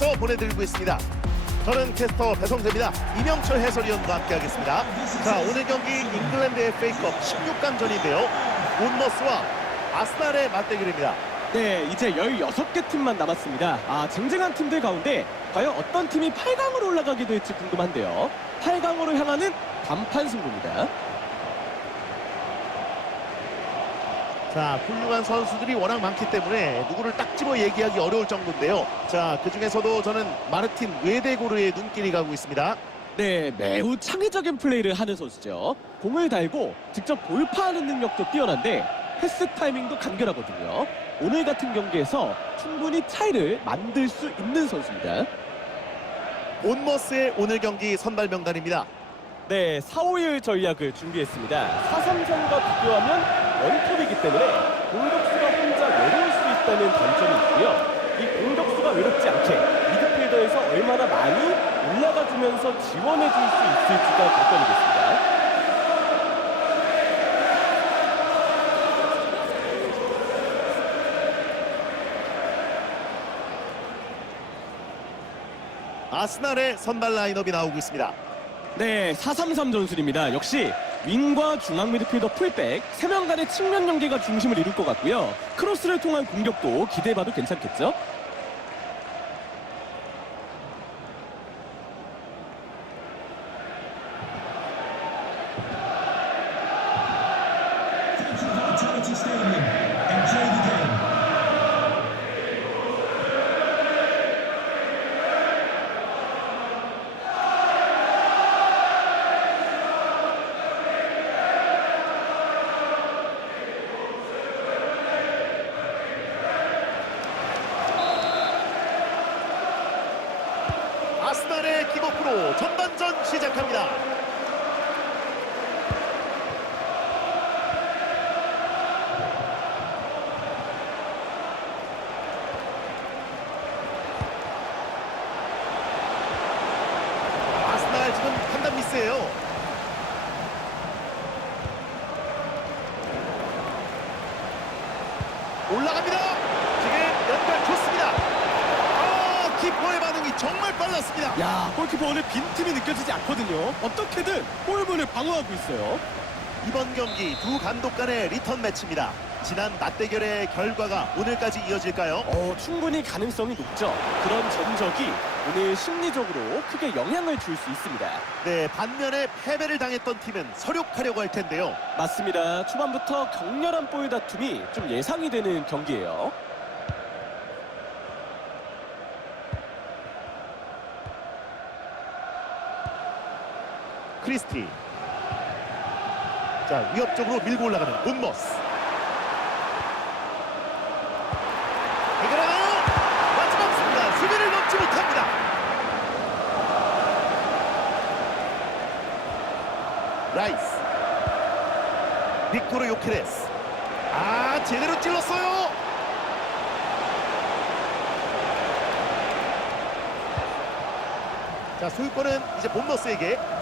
스타디움에서 보내드리고 있습니다. 저는 캐스터 배성재입니다. 이명철 해설위원과 함께하겠습니다. 자 오늘 경기 잉글랜드 FA컵 16강전인데요. 온머스와 아스날의 맞대결입니다. 네, 이제 16개 팀만 남았습니다. 아, 쟁쟁한 팀들 가운데 과연 어떤 팀이 8강으로 올라가게 될지 궁금한데요. 8강으로 향하는 단판 승부입니다. 자, 훌륭한 선수들이 워낙 많기 때문에 누구를 딱 집어 얘기하기 어려울 정도인데요. 자, 그 중에서도 저는 마르틴 웨데고르의 눈길이 가고 있습니다. 네, 매우 창의적인 플레이를 하는 선수죠. 공을 달고 직접 돌파하는 능력도 뛰어난데 패스 타이밍도 간결하거든요. 오늘 같은 경기에서 충분히 차이를 만들 수 있는 선수입니다. 온머스의 오늘 경기 선발 명단입니다. 네, 4, 5일 전략을 준비했습니다. 4-3-3과 비교하면 원톱이기 때문에 공격수가 혼자 외로울 수 있다는 단점이 있고요. 이 공격수가 외롭지 않게 미드필더에서 얼마나 많이 올라가 주면서 지원해 줄 수 있을지가 관건이 겠습니다. 아스날의 선발 라인업이 나오고 있습니다. 네, 4-3-3 전술입니다. 역시 윙과 중앙 미드필더 풀백 3명 간의 측면 연계가 중심을 이룰 것 같고요. 크로스를 통한 공격도 기대해봐도 괜찮겠죠? 아스날의 기복으로 전반전 시작합니다. 아스날 지금 판단 미스예요. 올라갑니다. 지금 연결 좋습니다. 아, 키퍼의 반응이 정말 빨랐습니다. 야, 오늘 빈틈이 느껴지지 않거든요. 어떻게든 골문을 방어하고 있어요. 이번 경기 두 감독 간의 리턴 매치입니다. 지난 맞대결의 결과가 오늘까지 이어질까요? 어, 충분히 가능성이 높죠. 그런 전적이 오늘 심리적으로 크게 영향을 줄 수 있습니다. 네, 반면에 패배를 당했던 팀은 서력하려고 할 텐데요. 맞습니다. 초반부터 격렬한 볼 다툼이 좀 예상이 되는 경기예요. 크리스티. 자, 위협적으로 밀고 올라가는 온머스. 해결하나요? 마지막 순간 수비를 넘지 못합니다. 라이스. 빅토르 요케레스. 아, 제대로 찔렀어요. 자, 소유권은 이제 본머스에게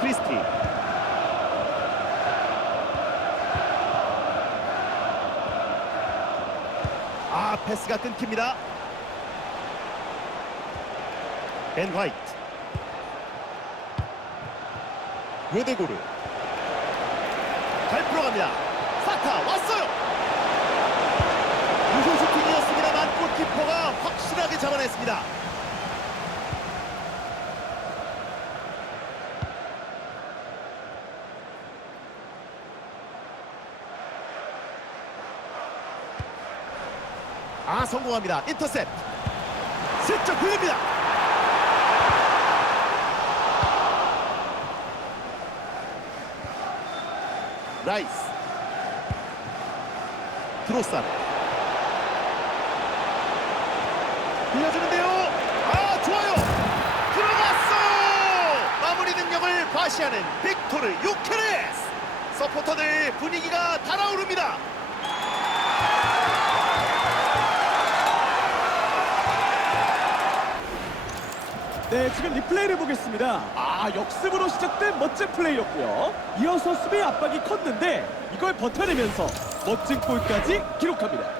크리스티. 아 패스가 끊깁니다. 벤 화이트. 외대고르. 잘 풀어갑니다. 사카 왔어요. 유효 슈팅이었습니다만 골키퍼가 확실하게 잡아냈습니다 아 성공합니다. 인터셉 슬쩍 굴립니다. 라이스. 드로산 빌려주는데요. 아 좋아요. 들어갔어 마무리 능력을 과시하는 빅토르 유케레스. 서포터들 분위기가 달아오릅니다 네, 지금 리플레이를 보겠습니다. 아, 자, 역습으로 시작된 멋진 플레이였고요. 이어서 수비 압박이 컸는데 이걸 버텨내면서 멋진 골까지 기록합니다.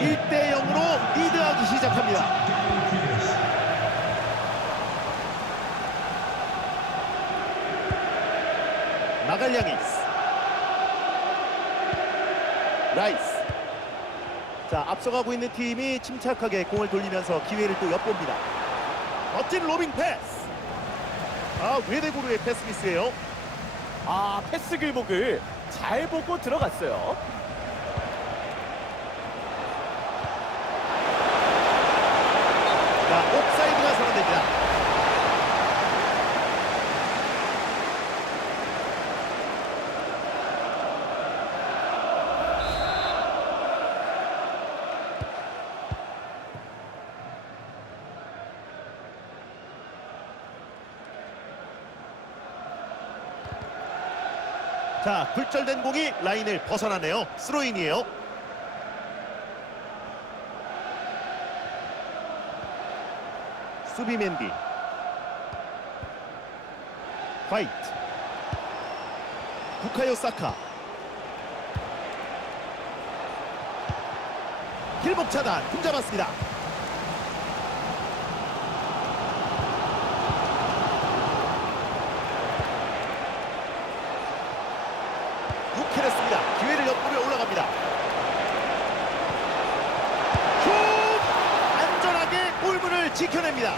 1대 0으로 리드하기 시작합니다. 마갈량이스 라이스. 자 앞서가고 있는 팀이 침착하게 공을 돌리면서 기회를 또 엿봅니다. 멋진 로빙 패스. 아 외대구루의 패스 미스예요. 아, 패스 길목을 잘 보고 들어갔어요. 자 옵사이드가 선언됩니다 자 굴절된 공이 라인을 벗어나네요. 스로인이에요. 수비 맨디. 화이트. 부카요 사카. 길목 차단 흠잡았습니다 유캐했습니다 기회를 엿보며 올라갑니다 슛 안전하게 골문을 지켜냅니다.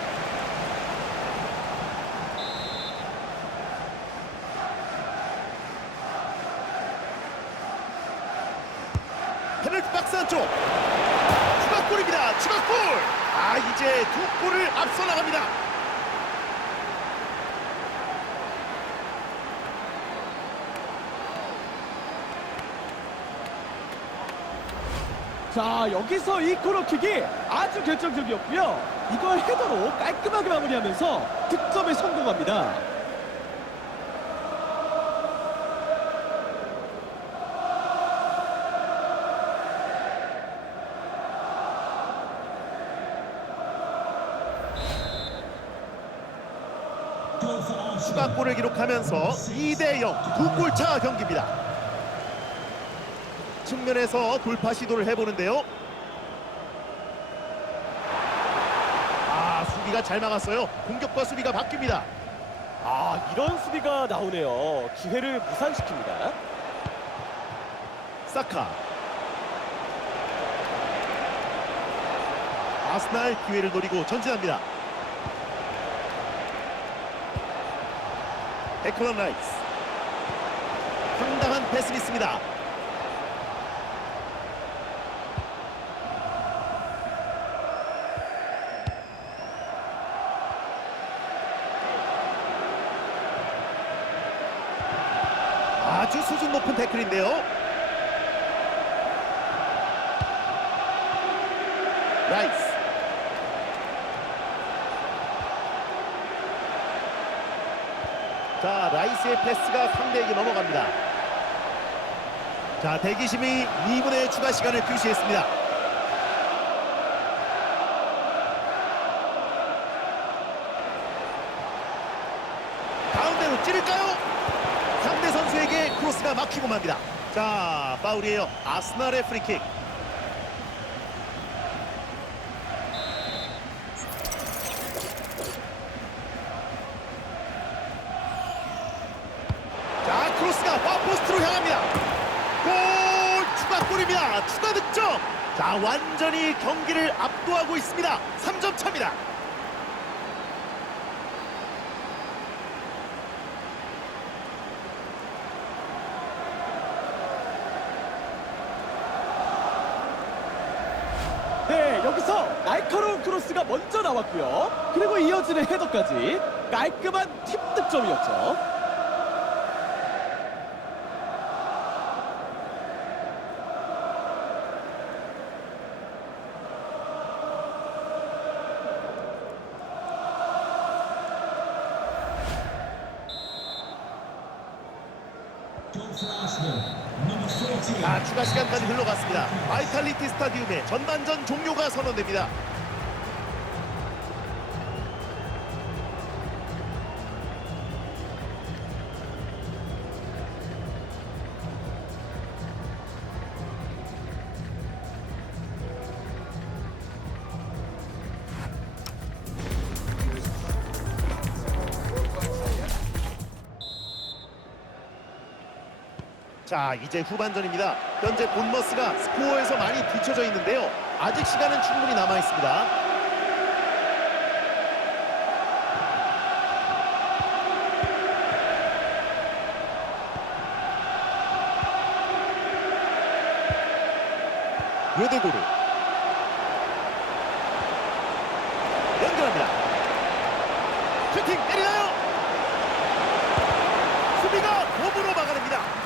페널티 박스 안쪽. 추가골입니다. 추가골! 아 이제 두 골을 앞서 나갑니다. 자, 여기서 이 코너킥이 아주 결정적이었고요. 이걸 헤더로 깔끔하게 마무리하면서 득점에 성공합니다. 추가골을 기록하면서 2대0 두 골 차 경기입니다. 측면에서 돌파 시도를 해보는데요. 아 수비가 잘 막았어요. 공격과 수비가 바뀝니다. 아, 이런 수비가 나오네요. 기회를 무산시킵니다. 사카 아스날 기회를 노리고 전진합니다. 데클런 라이스 황당한 패스 있습니다. 높은 태클인데요. 라이스 자 라이스의 패스가 상대에게 넘어갑니다 자 대기심이 2분의 추가 시간을 표시했습니다 가운데로 찌를까요? 크로스가 막히고 맙니다. 자 파울이에요. 아스날의 프리킥. 자 크로스가 바포스트로 향합니다. 골 추가골입니다. 추가 득점. 자 완전히 경기를 압도하고 있습니다. 3점 차입니다 네, 여기서 날카로운 크로스가 먼저 나왔고요. 그리고 이어지는 헤더까지 깔끔한 팀 득점이었죠. Number 14. 자, 추가 시간까지 흘러갔습니다. 바이탈리티 스타디움의 전반전 종료가 선언됩니다. 자 이제 후반전입니다. 현재 본머스가 스코어에서 많이 뒤쳐져 있는데요. 아직 시간은 충분히 남아 있습니다. 외대고루 연결합니다. 슈팅 때리나요? 수비가 몸으로 막아냅니다.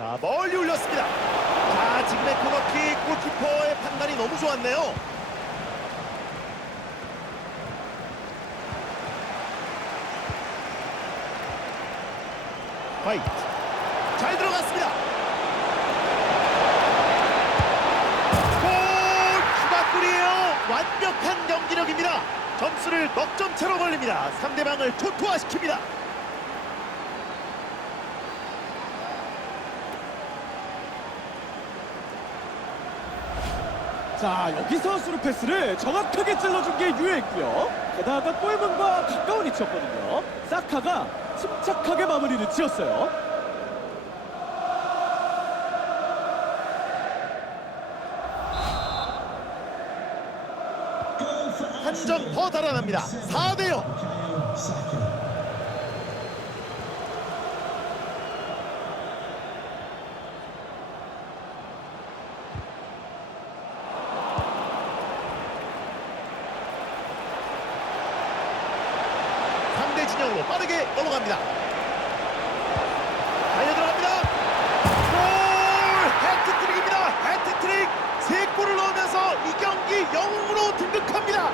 자 멀리 올렸습니다. 자 지금의 코너킥 골키퍼의 판단이 너무 좋았네요. 화이트 잘 들어갔습니다. 골 추가골이에요. 완벽한 경기력입니다. 점수를 넉점 차로 벌립니다. 상대방을 초토화시킵니다. 자 여기서 스루 패스를 정확하게 찔러준 게 유효했고요. 게다가 골문과 가까운 위치였거든요. 사카가 침착하게 마무리를 지었어요. 한. 점 더 달아납니다. 4대 0. 진영으로 빠르게 넘어갑니다. 달려 들어갑니다. 골! 해트트릭입니다. 해트트릭! 세 골을 넣으면서 이 경기 영웅으로 등극합니다.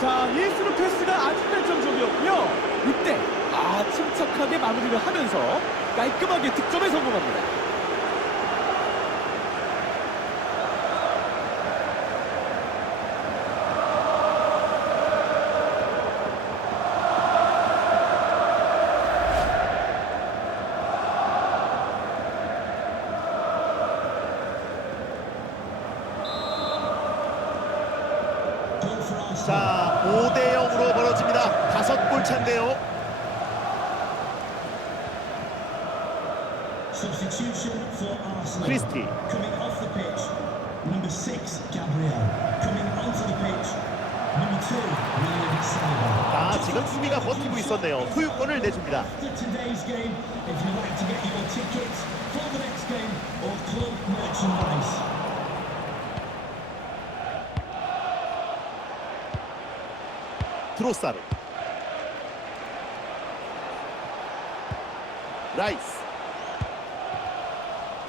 자, 이 스루 패스가 아주 결정적이었고요. 이때 아 침착하게 마무리를 하면서 깔끔하게 득점에 성공합니다. Goal for Arsenal. 자, 5대 0으로 벌어집니다. 다섯 골 차인데요. Substitution for Arsenal. 크리스티. Coming off the pitch, number six, Gabriel. Coming onto the pitch, number two, William Saliba. 아, 지금 수비가 버티고 있었네요. 소유권을 내줍니다. If 라이스.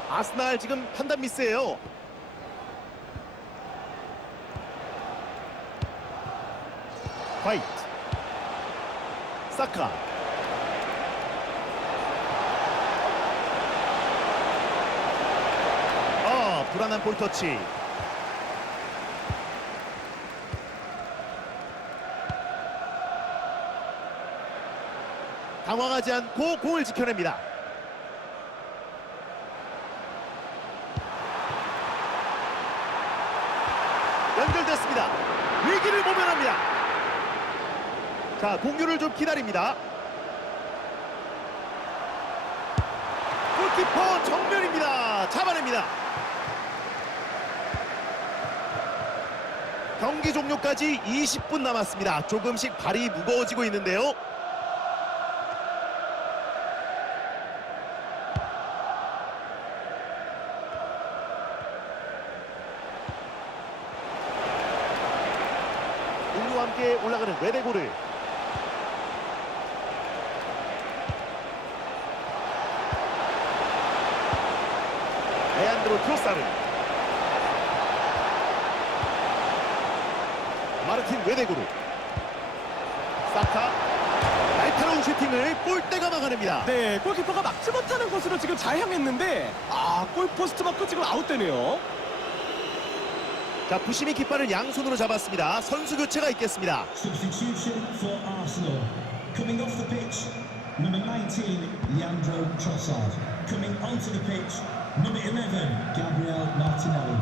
아스날 지금 판단 미스예요. 화이트. 사카. 아, 불안한 볼 터치. 당황하지 않고 공을 지켜냅니다. 연결됐습니다. 위기를 모면합니다. 자, 공유를 좀 기다립니다. 골키퍼 정면입니다. 잡아냅니다. 경기 종료까지 20분 남았습니다. 조금씩 발이 무거워지고 있는데요. 함께 올라가는 외대골을 에안드로 트로사르 마르틴 외대구르 사카 날카로운 슈팅을 골대가 막아냅니다. 네 골키퍼가 막지 못하는 곳으로 지금 잘 향했는데 아 골포스트만큼 지금 아웃되네요. 자, 부시미 깃발을 양손으로 잡았습니다. 선수 교체가 있겠습니다. Substitution for Arsenal. Coming off the pitch, number 19, Leandro Trossard. Coming onto the pitch, number 11, Gabriel Martinelli.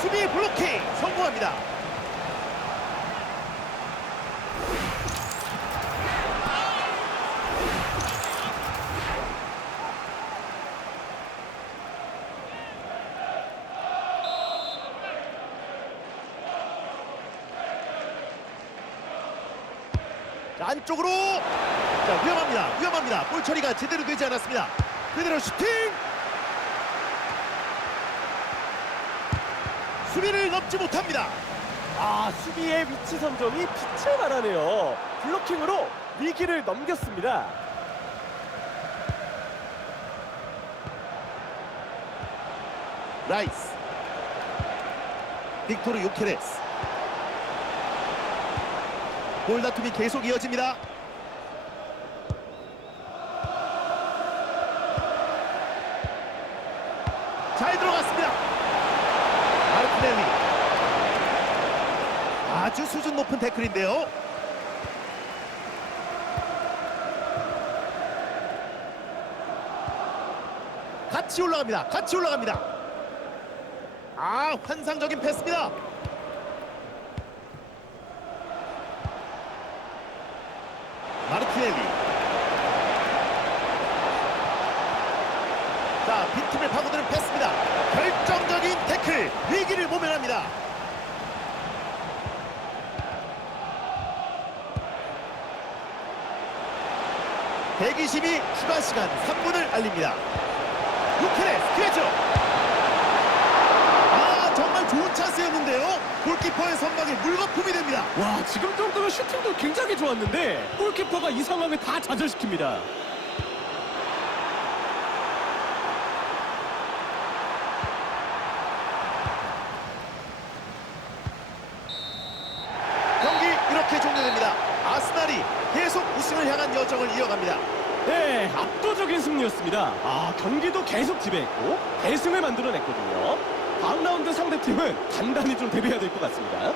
수비 블로킹 성공합니다. 안쪽으로. 자 위험합니다. 위험합니다. 볼 처리가 제대로 되지 않았습니다. 그대로 슈팅! 수비를 넘지 못합니다. 아, 수비의 위치 선정이 빛을 발하네요. 블로킹으로 위기를 넘겼습니다. 라이스. 빅토르 요케레스 볼 다툼이 계속 이어집니다. 잘 들어갔습니다. 마르티넬리. 아주 수준 높은 태클인데요. 같이 올라갑니다. 같이 올라갑니다. 아 환상적인 패스입니다. 마르티넬리. 자 빈틈을 파고드는 패스입니다. 결정적인 태클 위기를 모면합니다. 대기심이 추가 시간 3분을 알립니다. 루케레스 기회죠. 좋은 찬스였는데요 골키퍼의 선방에 물거품이 됩니다 와, 지금 정도면 슈팅도 굉장히 좋았는데 골키퍼가 이 상황을 다 좌절시킵니다. 경기 이렇게 종료됩니다 아스날이 계속 우승을 향한 여정을 이어갑니다 네, 압도적인 승리였습니다. 아, 경기도 계속 지배했고 대승을 만들어냈거든요. 다음 라운드 상대팀은 단단히 좀 대비해야 될 것 같습니다.